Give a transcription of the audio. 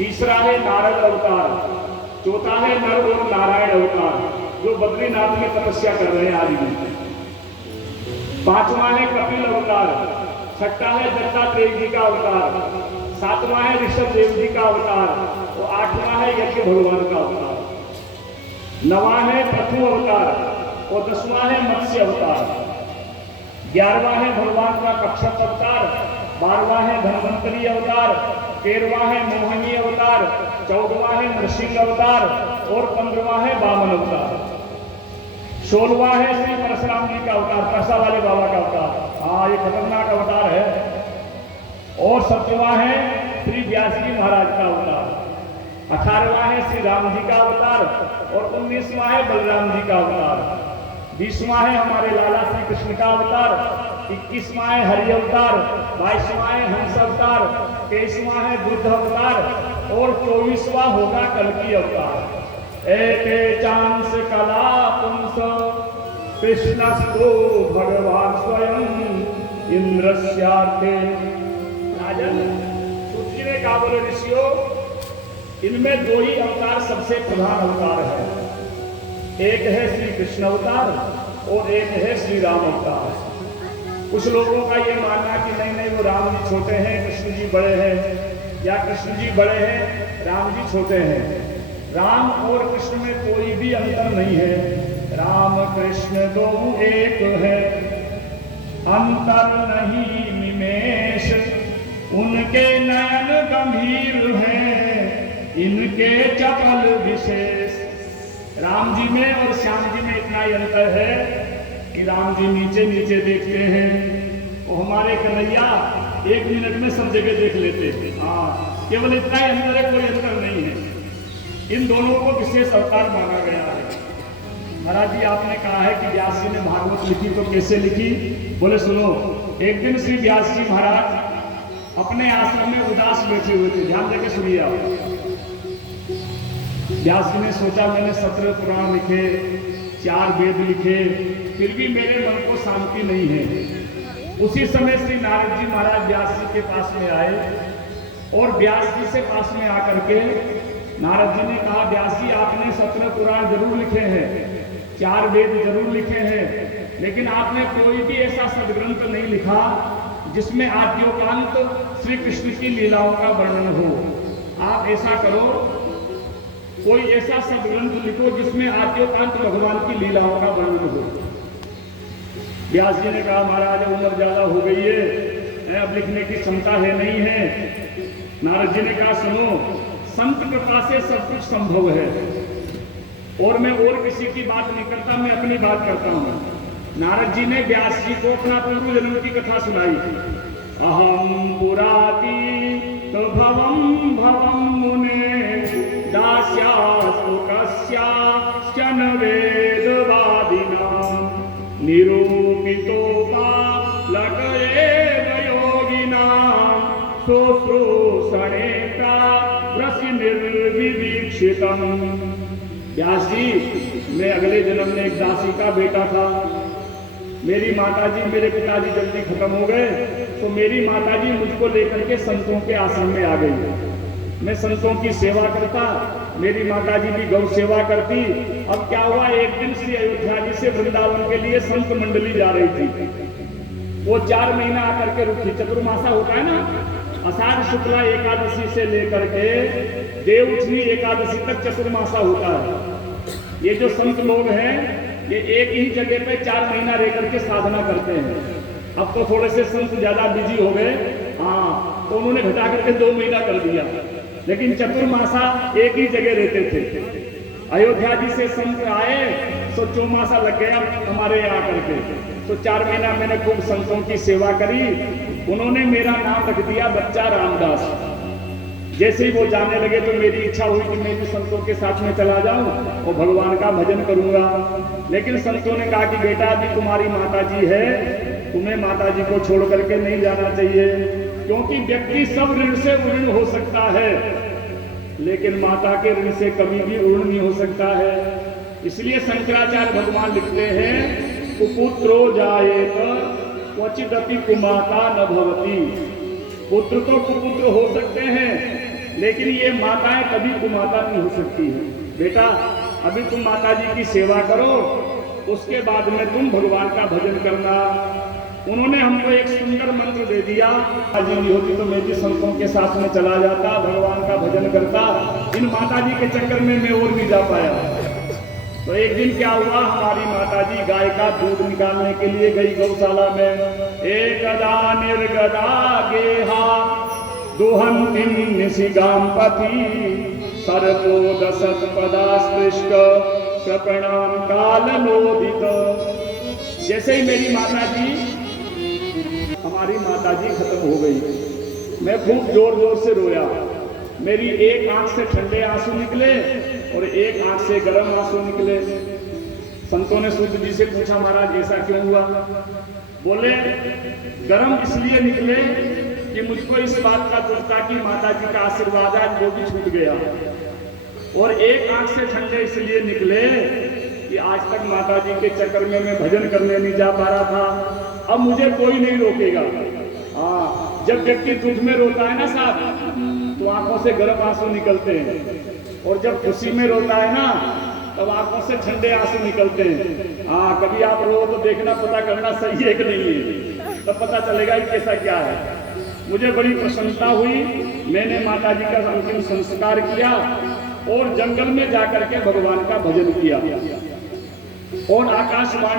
तीसरा है नारद अवतार, चौथा है नर और नारायण अवतार जो बद्रीनाथ में तपस्या कर रहे हैं आज भी, पांचवा है कपिल अवतार, छठा है दत्तात्रेय जी का अवतार, सातवां है ऋषभ देव जी का अवतार और आठवां है यज्ञ भगवान का अवतार, नवां है प्रथु अवतार और 10वां है मत्स्य अवतार, 11वां है भगवान का कक्षक अवतार, 12वां है धन्वंतरी अवतार, 13वां है मोहिनी अवतार, 14वां है नृसिंह अवतार और 15वां है वामन अवतार, 16वां है श्री परशुराम जी का अवतार, परसा वाले बाबा का अवतार। हाँ, ये खतरनाक अवतार है। और 17वां है श्री व्यास जी महाराज का अवतार, 18वां है श्री राम जी का अवतार और 19वां है बलराम जी का अवतार, 20वां है हमारे लाला श्री कृष्ण का अवतार, 21वां है हरि अवतार, 22वां है हंस अवतार, 23वां है बुद्ध अवतार और 24वां होगा कल्कि अवतार। एके चांस कला पुंस कृष्णस्तु भगवान स्वयं इंद्रस्यार्थे। राजन सूत ने कहा, बोले ऋषियों, इनमें दो ही अवतार सबसे प्रधान अवतार है, एक है श्री कृष्ण अवतार और एक है श्री राम अवतार। कुछ लोगों का ये मानना कि नहीं नहीं, वो राम जी छोटे हैं, कृष्ण जी बड़े हैं, या कृष्ण जी बड़े हैं, राम जी छोटे हैं। राम और कृष्ण में कोई भी अंतर नहीं है, राम कृष्ण दो एक है, अंतर नहीं निमेष, उनके नयन गंभीर हैं, इनके चपल विशेष। राम जी में और श्याम जी में इतना ही अंतर है कि राम जी नीचे नीचे देखते हैं और हमारे कन्हैया 1 मिनट में सब जगह देख लेते हैं। हाँ, केवल इतना ही अंतर है, कोई अंतर नहीं है। इन दोनों को विशेष अवतार माना गया है। महाराज जी, आपने कहा है कि व्यास जी ने भागवत लिखी, तो कैसे लिखी? बोले सुनो, एक दिन श्री व्यास जी महाराज अपने आश्रम में उदास बैठे हुए थे। ध्यान देके सुनिए आप। व्यास जी ने सोचा, मैंने 17 पुराण लिखे, 4 वेद लिखे, फिर भी मेरे मन को शांति नहीं है। उसी समय श्री नारद जी महाराज व्यास जी के पास में आए और व्यास जी से पास में आकर के नारद जी ने कहा, व्यास जी, आपने 17 पुराण जरूर लिखे हैं, 4 वेद जरूर लिखे हैं, लेकिन आपने कोई भी ऐसा सदग्रंथ नहीं लिखा जिसमें आद्योपांत श्री कृष्ण की लीलाओं का वर्णन हो। आप ऐसा करो, कोई ऐसा सदग्रंथ लिखो जिसमें आद्योपांत भगवान की लीलाओं का वर्णन हो। व्यास जी ने कहा, महाराज उम्र ज्यादा हो गई है, अब लिखने की क्षमता है नहीं है। नारद जी ने कहा, सुनो, संत कृपा से सब कुछ संभव है और मैं और किसी की बात नहीं करता, मैं अपनी बात करता हूँ। नारद जी ने व्यास जी को अपना पूर्व जन्म की कथा सुनाई थी। अहम पुराती तो भवम भवम मुने दास्यास्तु कस्याश्चन वेदवादिनां निरूपितो बालकएव योगिनां शुश्रूषणे निर्विवीक्षितम। व्यास जी, मैं अगले जन्म में एक दासी का बेटा था। मेरी माताजी, मेरे पिताजी जल्दी खत्म हो गए, तो मेरी माताजी मुझको लेकर के संतों के आश्रम में आ गई। मैं संतों की सेवा करता, मेरी माताजी भी गौ सेवा करती। अब क्या हुआ, एक दिन श्री अयोध्या जी से वृंदावन के लिए संत मंडली जा रही थी। वो 4 महीना आकर के रुकी। चतुर्मासा होता है ना, आषाढ़ शुक्ला एकादशी से लेकर के देवउठनी एकादशी तक चतुर्मासा होता है। ये जो संत लोग हैं, ये एक ही जगह पे 4 महीना रह करके साधना करते हैं। अब तो थोड़े से संत ज्यादा बिजी हो गए, हाँ, तो उन्होंने घटा करके 2 महीना कर दिया, लेकिन चतुर्मासा एक ही जगह रहते थे। अयोध्या जी से संत आए तो चौमासा लग गया हमारे यहाँ करके, तो 4 महीना मैंने खूब संतों की सेवा करी। उन्होंने मेरा नाम रख दिया बच्चा रामदास। जैसे ही वो जाने लगे तो मेरी इच्छा हुई कि मैं भी संतों के साथ में चला जाऊं और भगवान का भजन करूंगा। लेकिन संतों ने कहा कि बेटा, अभी तुम्हारी माताजी है, तुम्हें माताजी को छोड़ करके नहीं जाना चाहिए, क्योंकि व्यक्ति सब ऋण से ऋण हो सकता है, लेकिन माता के ऋण से कभी भी ऋण नहीं हो सकता है। इसलिए शंकराचार्य भगवान लिखते हैं, कुपुत्रो जायेत क्वचिदपि कुमाता न भवति। पुत्र तो कुपुत्र हो सकते हैं, लेकिन ये माताएं कभी कुमाता नहीं हो सकती हैं। बेटा अभी तुम माता जी की सेवा करो, उसके बाद में तुम भगवान का भजन करना। उन्होंने हमको एक सुंदर मंत्र दे दिया। आज नहीं होती तो मैं भी संतों के साथ में चला जाता, भगवान का भजन करता। इन माता जी के चक्कर में मैं और नहीं जा पाया। तो एक दिन क्या हुआ, हमारी माता जी गाय का दूध निकालने के लिए गई गौशाला में। एकदा निर्गदा गेहा दुहंतिम निशिगाम्पति सर्पो दशत पदास्पृष्ट प्रणाम कालनोदित। जैसे ही मेरी माता जी, हमारी माता जी खत्म हो गई, मैं खूब जोर जोर से रोया। मेरी एक आंख से ठंडे आंसू निकले और एक आंख से गर्म आंसू निकले। संतों ने सूत जी से पूछा, महाराज ऐसा क्यों हुआ? बोले गर्म इसलिए निकले कि मुझको इस बात का दुख था कि माता जी का आशीर्वाद आज वो भी छूट गया। और एक आंख से ठंडे इसलिए निकले कि आज तक माता जी के चक्कर में मैं भजन करने नहीं जा पा रहा था, अब मुझे कोई नहीं रोकेगा। हाँ, जब व्यक्ति दुख में रोता है ना साहब, तो आंखों से गर्म आंसू निकलते हैं, और जब खुशी में रोता है ना, तब आंखों से ठंडे आंसू निकलते हैं। हाँ, कभी आप रो तो देखना, पता करना सही है कि नहीं है, तब पता चलेगा कि कैसा क्या है। मुझे बड़ी प्रसन्नता हुई। मैंने माता जी का अंतिम संस्कार किया और जंगल में जाकर के भगवान का भजन किया। और आकाशवाणी